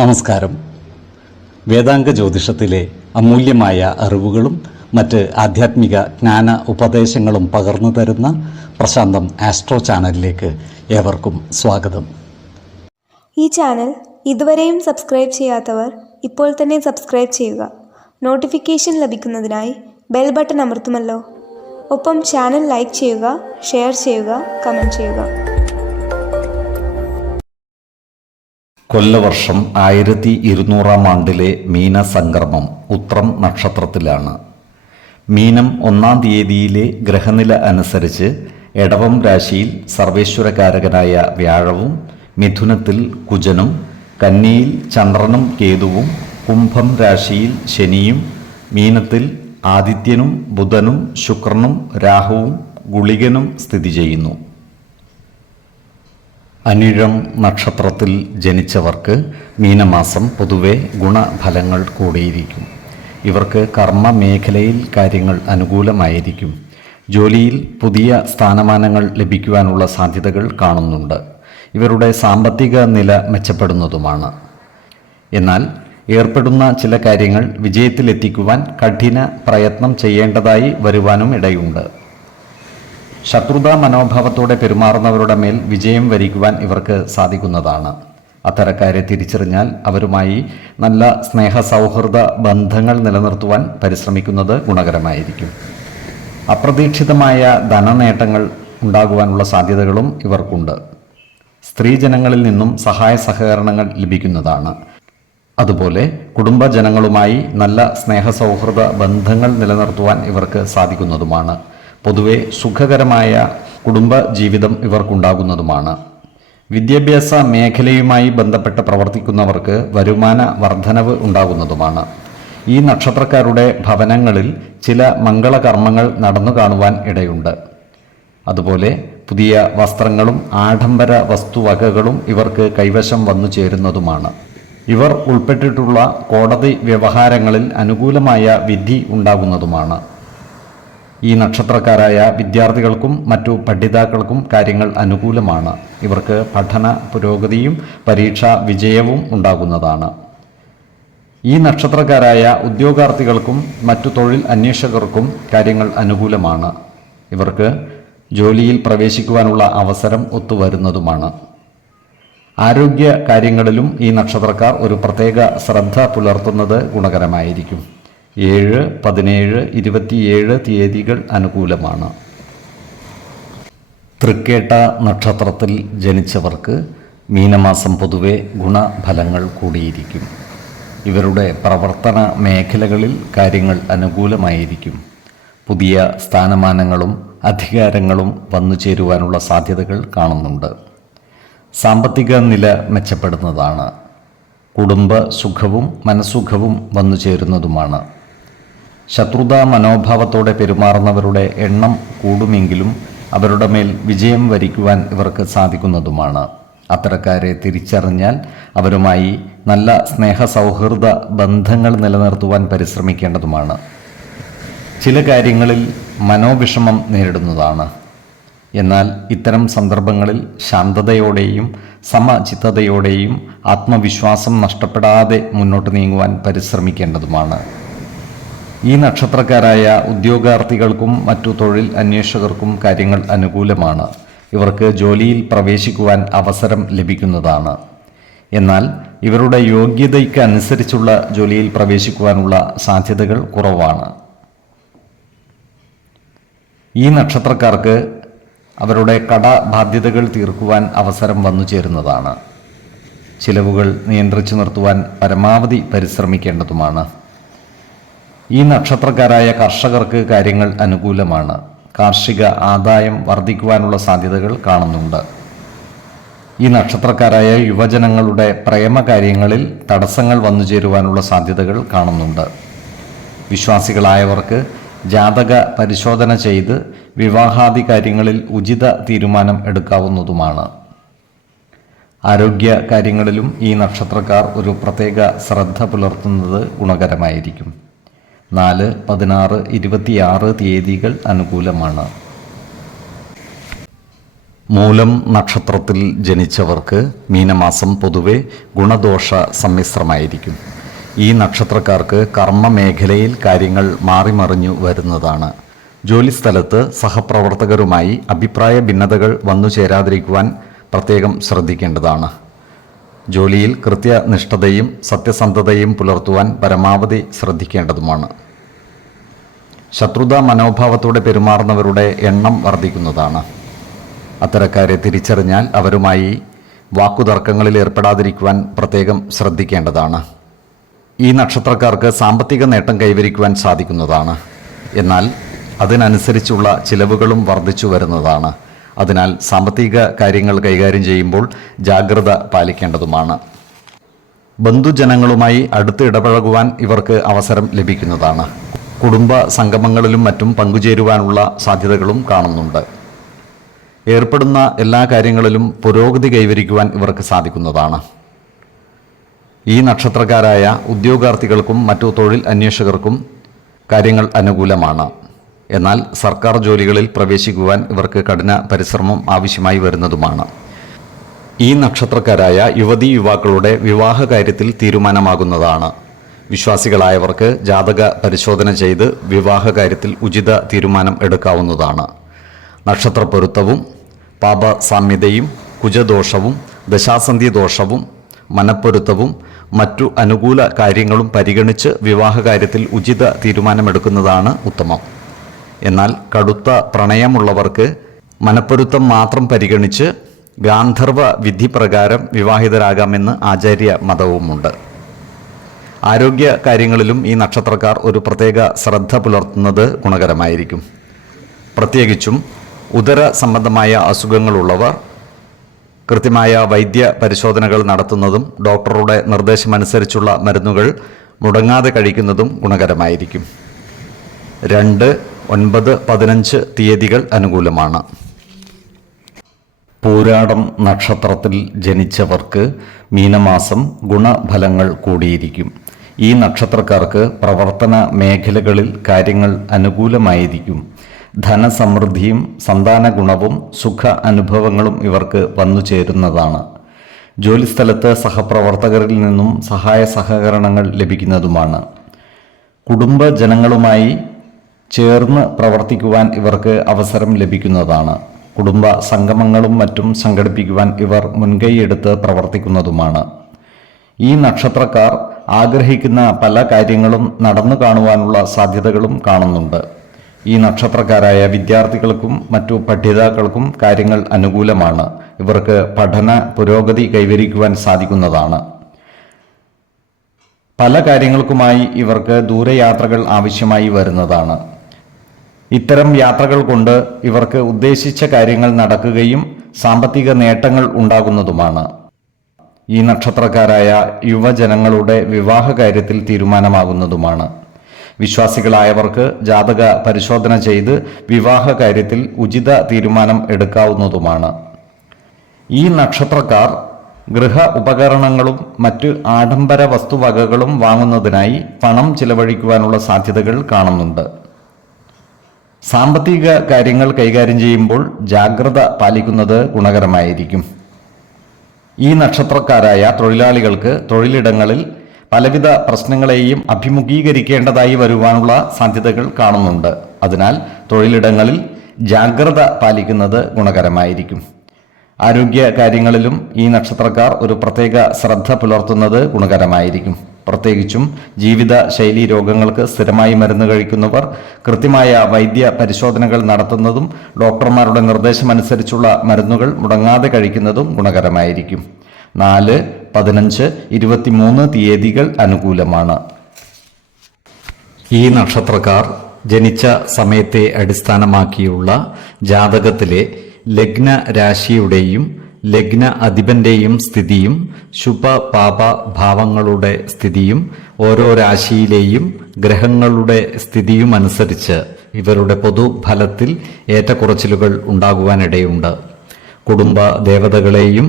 നമസ്കാരം. വേദാംഗ ജ്യോതിഷത്തിലെ അമൂല്യമായ അറിവുകളും മറ്റ് ആധ്യാത്മിക ജ്ഞാന ഉപദേശങ്ങളും പകർന്നു തരുന്ന പ്രശാന്തം ആസ്ട്രോ ചാനലിലേക്ക് ഏവർക്കും സ്വാഗതം. ഈ ചാനൽ ഇതുവരെയും സബ്സ്ക്രൈബ് ചെയ്യാത്തവർ ഇപ്പോൾ തന്നെ സബ്സ്ക്രൈബ് ചെയ്യുക. നോട്ടിഫിക്കേഷൻ ലഭിക്കുന്നതിനായി ബെൽ ബട്ടൺ അമർത്തുമല്ലോ. ഒപ്പം ചാനൽ ലൈക്ക് ചെയ്യുക, ഷെയർ ചെയ്യുക, കമൻറ്റ് ചെയ്യുക. കൊല്ലവർഷം 1200 ആണ്ടിലെ മീനസംക്രമം ഉത്രം നക്ഷത്രത്തിലാണ്. മീനം 1-ാം തീയതിയിലെ ഗ്രഹനില അനുസരിച്ച് എടവം രാശിയിൽ സർവേശ്വരകാരകനായ വ്യാഴവും, മിഥുനത്തിൽ കുജനും, കന്നിയിൽ ചന്ദ്രനും കേതുവും, കുംഭം രാശിയിൽ ശനിയും, മീനത്തിൽ ആദിത്യനും ബുധനും ശുക്രനും രാഹുവും ഗുളികനും സ്ഥിതി ചെയ്യുന്നു. അനിഴം നക്ഷത്രത്തിൽ ജനിച്ചവർക്ക് മീനമാസം പൊതുവെ ഗുണഫലങ്ങൾ കൂടിയിരിക്കും. ഇവർക്ക് കർമ്മ മേഖലയിൽ കാര്യങ്ങൾ അനുകൂലമായിരിക്കും. ജോലിയിൽ പുതിയ സ്ഥാനമാനങ്ങൾ ലഭിക്കുവാനുള്ള സാധ്യതകൾ കാണുന്നുണ്ട്. ഇവരുടെ സാമ്പത്തിക നില മെച്ചപ്പെടുന്നതുമാണ്. എന്നാൽ ഏർപ്പെടുന്ന ചില കാര്യങ്ങൾ വിജയത്തിലെത്തിക്കുവാൻ കഠിന പ്രയത്നം ചെയ്യേണ്ടതായി വരുവാനും ഇടയുണ്ട്. ശത്രുതാ മനോഭാവത്തോടെ പെരുമാറുന്നവരുടെ മേൽ വിജയം വരിക്കുവാൻ ഇവർക്ക് സാധിക്കുന്നതാണ്. അത്തരക്കാരെ തിരിച്ചറിഞ്ഞാൽ അവരുമായി നല്ല സ്നേഹസൗഹൃദ ബന്ധങ്ങൾ നിലനിർത്തുവാൻ പരിശ്രമിക്കുന്നത് ഗുണകരമായിരിക്കും. അപ്രതീക്ഷിതമായ ധനനേട്ടങ്ങൾ ഉണ്ടാകുവാനുള്ള സാധ്യതകളും ഇവർക്കുണ്ട്. സ്ത്രീജനങ്ങളിൽ നിന്നും സഹായ സഹകരണങ്ങൾ ലഭിക്കുന്നതാണ്. അതുപോലെ കുടുംബജനങ്ങളുമായി നല്ല സ്നേഹസൗഹൃദ ബന്ധങ്ങൾ നിലനിർത്തുവാൻ ഇവർക്ക് സാധിക്കുന്നതുമാണ്. പൊതുവെ സുഖകരമായ കുടുംബ ജീവിതം ഇവർക്കുണ്ടാകുന്നതുമാണ്. വിദ്യാഭ്യാസ മേഖലയുമായി ബന്ധപ്പെട്ട് പ്രവർത്തിക്കുന്നവർക്ക് വരുമാന വർധനവ് ഉണ്ടാകുന്നതുമാണ്. ഈ നക്ഷത്രക്കാരുടെ ഭവനങ്ങളിൽ ചില മംഗളകർമ്മങ്ങൾ നടന്നു കാണുവാൻ ഇടയുണ്ട്. അതുപോലെ പുതിയ വസ്ത്രങ്ങളും ആഡംബര വസ്തുവകകളും ഇവർക്ക് കൈവശം വന്നു ചേരുന്നതുമാണ്. ഇവർ ഉൾപ്പെട്ടിട്ടുള്ള കോടതി വ്യവഹാരങ്ങളിൽ അനുകൂലമായ വിധി ഉണ്ടാകുന്നതുമാണ്. ഈ നക്ഷത്രക്കാരായ വിദ്യാർത്ഥികൾക്കും മറ്റു പഠിതാക്കൾക്കും കാര്യങ്ങൾ അനുകൂലമാണ്. ഇവർക്ക് പഠന പുരോഗതിയും പരീക്ഷാ വിജയവും ഉണ്ടാകുന്നതാണ്. ഈ നക്ഷത്രക്കാരായ ഉദ്യോഗാർത്ഥികൾക്കും മറ്റു തൊഴിൽ അന്വേഷകർക്കും കാര്യങ്ങൾ അനുകൂലമാണ്. ഇവർക്ക് ജോലിയിൽ പ്രവേശിക്കുവാനുള്ള അവസരം ഒത്തുവരുന്നതുമാണ്. ആരോഗ്യ കാര്യങ്ങളിലും ഈ നക്ഷത്രക്കാർ ഒരു പ്രത്യേക ശ്രദ്ധ പുലർത്തുന്നത് ഗുണകരമായിരിക്കും. 7, 17, 27 തീയതികൾ അനുകൂലമാണ്. തൃക്കേട്ട നക്ഷത്രത്തിൽ ജനിച്ചവർക്ക് മീനമാസം പൊതുവെ ഗുണഫലങ്ങൾ കൂടിയിരിക്കും. ഇവരുടെ പ്രവർത്തന മേഖലകളിൽ കാര്യങ്ങൾ അനുകൂലമായിരിക്കും. പുതിയ സ്ഥാനമാനങ്ങളും അധികാരങ്ങളും വന്നു ചേരുവാനുള്ള സാധ്യതകൾ കാണുന്നുണ്ട്. സാമ്പത്തിക നില മെച്ചപ്പെടുന്നതാണ്. കുടുംബ സുഖവും മനസുഖവും വന്നു ചേരുന്നതുമാണ്. ശത്രുതാ മനോഭാവത്തോടെ പെരുമാറുന്നവരുടെ എണ്ണം കൂടുമെങ്കിലും അവരുടെ മേൽ വിജയം വരിക്കുവാൻ ഇവർക്ക് സാധിക്കുന്നതുമാണ്. അത്തരക്കാരെ തിരിച്ചറിഞ്ഞാൽ അവരുമായി നല്ല സ്നേഹസൗഹൃദ ബന്ധങ്ങൾ നിലനിർത്തുവാൻ പരിശ്രമിക്കേണ്ടതുമാണ്. ചില കാര്യങ്ങളിൽ മനോവിഷമം നേരിടുന്നതാണ്. എന്നാൽ ഇത്തരം സന്ദർഭങ്ങളിൽ ശാന്തതയോടെയും സമചിത്തതയോടെയും ആത്മവിശ്വാസം നഷ്ടപ്പെടാതെ മുന്നോട്ട് നീങ്ങുവാൻ പരിശ്രമിക്കേണ്ടതുമാണ്. ഈ നക്ഷത്രക്കാരായ ഉദ്യോഗാർത്ഥികൾക്കും മറ്റു തൊഴിൽ അന്വേഷകർക്കും കാര്യങ്ങൾ അനുകൂലമാണ്. ഇവർക്ക് ജോലിയിൽ പ്രവേശിക്കുവാൻ അവസരം ലഭിക്കുന്നതാണ്. എന്നാൽ ഇവരുടെ യോഗ്യതയ്ക്ക് അനുസരിച്ചുള്ള ജോലിയിൽ പ്രവേശിക്കുവാനുള്ള സാധ്യതകൾ കുറവാണ്. ഈ നക്ഷത്രക്കാർക്ക് അവരുടെ കടബാധ്യതകൾ തീർക്കുവാൻ അവസരം വന്നു ചേരുന്നതാണ്. ചിലവുകൾ നിയന്ത്രിച്ചു നിർത്തുവാൻ പരമാവധി പരിശ്രമിക്കേണ്ടതുമാണ്. ഈ നക്ഷത്രക്കാരായ കർഷകർക്ക് കാര്യങ്ങൾ അനുകൂലമാണ്. കാർഷിക ആദായം വർദ്ധിക്കുവാനുള്ള സാധ്യതകൾ കാണുന്നുണ്ട്. ഈ നക്ഷത്രക്കാരായ യുവജനങ്ങളുടെ പ്രേമകാര്യങ്ങളിൽ തടസ്സങ്ങൾ വന്നു ചേരുവാനുള്ള സാധ്യതകൾ കാണുന്നുണ്ട്. വിശ്വാസികളായവർക്ക് ജാതക പരിശോധന ചെയ്ത് വിവാഹാദി കാര്യങ്ങളിൽ ഉചിത തീരുമാനം എടുക്കാവുന്നതുമാണ്. ആരോഗ്യ കാര്യങ്ങളിലും ഈ നക്ഷത്രക്കാർ ഒരു പ്രത്യേക ശ്രദ്ധ പുലർത്തുന്നത് ഗുണകരമായിരിക്കും. 4, 16, 26 തീയതികൾ അനുകൂലമാണ്. മൂലം നക്ഷത്രത്തിൽ ജനിച്ചവർക്ക് മീനമാസം പൊതുവെ ഗുണദോഷ സമ്മിശ്രമായിരിക്കും. ഈ നക്ഷത്രക്കാർക്ക് കർമ്മ മേഖലയിൽ കാര്യങ്ങൾ മാറിമറിഞ്ഞു വരുന്നതാണ്. ജോലിസ്ഥലത്ത് സഹപ്രവർത്തകരുമായി അഭിപ്രായ ഭിന്നതകൾ വന്നു ചേരാതിരിക്കുവാൻ പ്രത്യേകം ശ്രദ്ധിക്കേണ്ടതാണ്. ജോലിയിൽ കൃത്യനിഷ്ഠതയും സത്യസന്ധതയും പുലർത്തുവാൻ പരമാവധി ശ്രദ്ധിക്കേണ്ടതുമാണ്. ശത്രുതാ മനോഭാവത്തോടെ പെരുമാറുന്നവരുടെ എണ്ണം വർദ്ധിക്കുന്നതാണ്. അത്തരക്കാരെ തിരിച്ചറിഞ്ഞാൽ അവരുമായി വാക്കുതർക്കങ്ങളിൽ ഏർപ്പെടാതിരിക്കുവാൻ പ്രത്യേകം ശ്രദ്ധിക്കേണ്ടതാണ്. ഈ നക്ഷത്രക്കാർക്ക് സാമ്പത്തിക നേട്ടം കൈവരിക്കുവാൻ സാധിക്കുന്നതാണ്. എന്നാൽ അതിനനുസരിച്ചുള്ള ചിലവുകളും വർദ്ധിച്ചു വരുന്നതാണ്. അതിനാൽ സാമ്പത്തിക കാര്യങ്ങൾ കൈകാര്യം ചെയ്യുമ്പോൾ ജാഗ്രത പാലിക്കേണ്ടതുമാണ്. ബന്ധുജനങ്ങളുമായി അടുത്ത് ഇടപഴകുവാൻ ഇവർക്ക് അവസരം ലഭിക്കുന്നതാണ്. കുടുംബ സംഗമങ്ങളിലും മറ്റും പങ്കുചേരുവാനുള്ള സാധ്യതകളും കാണുന്നുണ്ട്. ഏർപ്പെടുന്ന എല്ലാ കാര്യങ്ങളിലും പുരോഗതി കൈവരിക്കുവാൻ ഇവർക്ക് സാധിക്കുന്നതാണ്. ഈ നക്ഷത്രക്കാരായ ഉദ്യോഗാർത്ഥികൾക്കും മറ്റു തൊഴിൽ അന്വേഷകർക്കും കാര്യങ്ങൾ അനുകൂലമാണ്. എന്നാൽ സർക്കാർ ജോലികളിൽ പ്രവേശിക്കുവാൻ ഇവർക്ക് കഠിന പരിശ്രമം ആവശ്യമായി വരുന്നതുമാണ്. ഈ നക്ഷത്രക്കാരായ യുവതീ യുവാക്കളുടെ വിവാഹ കാര്യത്തിൽ തീരുമാനമാകുന്നതാണ്. വിശ്വാസികളായവർക്ക് ജാതക പരിശോധന ചെയ്ത് വിവാഹ കാര്യത്തിൽ ഉചിത തീരുമാനം എടുക്കാവുന്നതാണ്. നക്ഷത്ര പൊരുത്തവും പാപസാമ്യതയും കുജദോഷവും ദശാസന്ധി ദോഷവും മനപ്പൊരുത്തവും മറ്റു അനുകൂല കാര്യങ്ങളും പരിഗണിച്ച് വിവാഹ കാര്യത്തിൽ ഉചിത തീരുമാനമെടുക്കുന്നതാണ് ഉത്തമം. എന്നാൽ കടുത്ത പ്രണയമുള്ളവർക്ക് മനപ്പൊരുത്തം മാത്രം പരിഗണിച്ച് ഗാന്ധർവ വിധി പ്രകാരം വിവാഹിതരാകാമെന്ന് ആചാര്യ മതവുമുണ്ട്. ആരോഗ്യ കാര്യങ്ങളിലും ഈ നക്ഷത്രക്കാർ ഒരു പ്രത്യേക ശ്രദ്ധ പുലർത്തുന്നത് ഗുണകരമായിരിക്കും. പ്രത്യേകിച്ചും ഉദര സംബന്ധമായ അസുഖങ്ങളുള്ളവർ കൃത്യമായ വൈദ്യ പരിശോധനകൾ നടത്തുന്നതും ഡോക്ടറുടെ നിർദ്ദേശമനുസരിച്ചുള്ള മരുന്നുകൾ മുടങ്ങാതെ കഴിക്കുന്നതും ഗുണകരമായിരിക്കും. 2, 9, 15 തീയതികൾ അനുകൂലമാണ്. പൂരാടം നക്ഷത്രത്തിൽ ജനിച്ചവർക്ക് മീനമാസം ഗുണഫലങ്ങൾ കൂടിയിരിക്കും. ഈ നക്ഷത്രക്കാർക്ക് പ്രവർത്തന മേഖലകളിൽ കാര്യങ്ങൾ അനുകൂലമായിരിക്കും. ധനസമൃദ്ധിയും സന്താന ഗുണവും സുഖ അനുഭവങ്ങളും ഇവർക്ക് വന്നു ചേരുന്നതാണ്. ജോലിസ്ഥലത്ത് സഹപ്രവർത്തകരിൽ നിന്നും സഹായ സഹകരണങ്ങൾ ലഭിക്കുന്നതുമാണ്. കുടുംബജനങ്ങളുമായി ചേർന്ന് പ്രവർത്തിക്കുവാൻ ഇവർക്ക് അവസരം ലഭിക്കുന്നതാണ്. കുടുംബ സംഗമങ്ങളും മറ്റും സംഘടിപ്പിക്കുവാൻ ഇവർ മുൻകൈയെടുത്ത് പ്രവർത്തിക്കുന്നതുമാണ്. ഈ നക്ഷത്രക്കാർ ആഗ്രഹിക്കുന്ന പല കാര്യങ്ങളും നടന്നു കാണുവാനുള്ള സാധ്യതകളും കാണുന്നുണ്ട്. ഈ നക്ഷത്രക്കാരായ വിദ്യാർത്ഥികൾക്കും മറ്റു പഠിതാക്കൾക്കും കാര്യങ്ങൾ അനുകൂലമാണ്. ഇവർക്ക് പഠന പുരോഗതി കൈവരിക്കുവാൻ സാധിക്കുന്നതാണ്. പല കാര്യങ്ങൾക്കുമായി ഇവർക്ക് ദൂരയാത്രകൾ ആവശ്യമായി വരുന്നതാണ്. ഇത്തരം യാത്രകൾ കൊണ്ട് ഇവർക്ക് ഉദ്ദേശിച്ച കാര്യങ്ങൾ നടക്കുകയും സാമ്പത്തിക നേട്ടങ്ങൾ ഉണ്ടാകുന്നതുമാണ്. ഈ നക്ഷത്രക്കാരായ യുവജനങ്ങളുടെ വിവാഹ കാര്യത്തിൽ തീരുമാനമാകുന്നതുമാണ്. വിശ്വാസികളായവർക്ക് ജാതക പരിശോധന ചെയ്ത് വിവാഹ കാര്യത്തിൽ ഉചിത തീരുമാനം എടുക്കാവുന്നതുമാണ്. ഈ നക്ഷത്രക്കാർ ഗൃഹ ഉപകരണങ്ങളും മറ്റു ആഡംബര വസ്തുവകകളും വാങ്ങുന്നതിനായി പണം ചിലവഴിക്കുവാനുള്ള സാധ്യതകൾ കാണുന്നുണ്ട്. സാമ്പത്തിക കാര്യങ്ങൾ കൈകാര്യം ചെയ്യുമ്പോൾ ജാഗ്രത പാലിക്കുന്നത് ഗുണകരമായിരിക്കും. ഈ നക്ഷത്രക്കാരായ തൊഴിലാളികൾക്ക് തൊഴിലിടങ്ങളിൽ പലവിധ പ്രശ്നങ്ങളെയും അഭിമുഖീകരിക്കേണ്ടതായി വരുവാനുള്ള സാധ്യതകൾ കാണുന്നുണ്ട്. അതിനാൽ തൊഴിലിടങ്ങളിൽ ജാഗ്രത പാലിക്കുന്നത് ഗുണകരമായിരിക്കും. ആരോഗ്യ കാര്യങ്ങളിലും ഈ നക്ഷത്രക്കാർ ഒരു പ്രത്യേക ശ്രദ്ധ പുലർത്തുന്നത് ഗുണകരമായിരിക്കും. പ്രത്യേകിച്ചും ജീവിത ശൈലി രോഗങ്ങൾക്ക് സ്ഥിരമായി മരുന്ന് കഴിക്കുന്നവർ കൃത്യമായ വൈദ്യ പരിശോധനകൾ നടത്തുന്നതും ഡോക്ടർമാരുടെ നിർദ്ദേശമനുസരിച്ചുള്ള മരുന്നുകൾ മുടങ്ങാതെ കഴിക്കുന്നതും ഗുണകരമായിരിക്കും. 4, 15, 23 തീയതികൾ അനുകൂലമാണ്. ഈ നക്ഷത്രക്കാർ ജനിച്ച സമയത്തെ അടിസ്ഥാനമാക്കിയുള്ള ജാതകത്തിലെ ലഗ്ന രാശിയുടെയും ലഗ്ന അധിപന്റെയും സ്ഥിതിയും ശുഭ പാപ ഭാവങ്ങളുടെ സ്ഥിതിയും ഓരോ രാശിയിലെയും ഗ്രഹങ്ങളുടെ സ്ഥിതിയും അനുസരിച്ച് ഇവരുടെ പൊതുഫലത്തിൽ ഏറ്റക്കുറച്ചിലുകൾ ഉണ്ടാകുവാനിടയുണ്ട്. കുടുംബ ദേവതകളെയും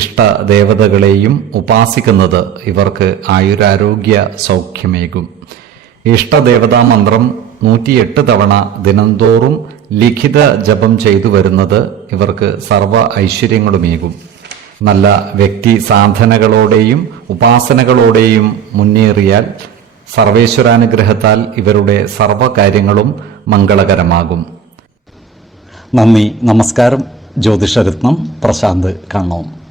ഇഷ്ടദേവതകളെയും ഉപാസിക്കുന്നത് ഇവർക്ക് ആയുരാരോഗ്യ സൗഖ്യമേകും. ഇഷ്ടദേവതാ മന്ത്രം 108 തവണ ദിനംതോറും ലിഖിത ജപം ചെയ്തു വരുന്നത് ഇവർക്ക് സർവ ഐശ്വര്യങ്ങളുമേകും. നല്ല വ്യക്തി സാധനകളോടെയും ഉപാസനകളോടെയും മുന്നേറിയാൽ സർവേശ്വരാനുഗ്രഹത്താൽ ഇവരുടെ സർവകാര്യങ്ങളും മംഗളകരമാകും. നന്ദി, നമസ്കാരം. ജ്യോതിഷരത്നം പ്രശാന്ത് കണ്ണോം.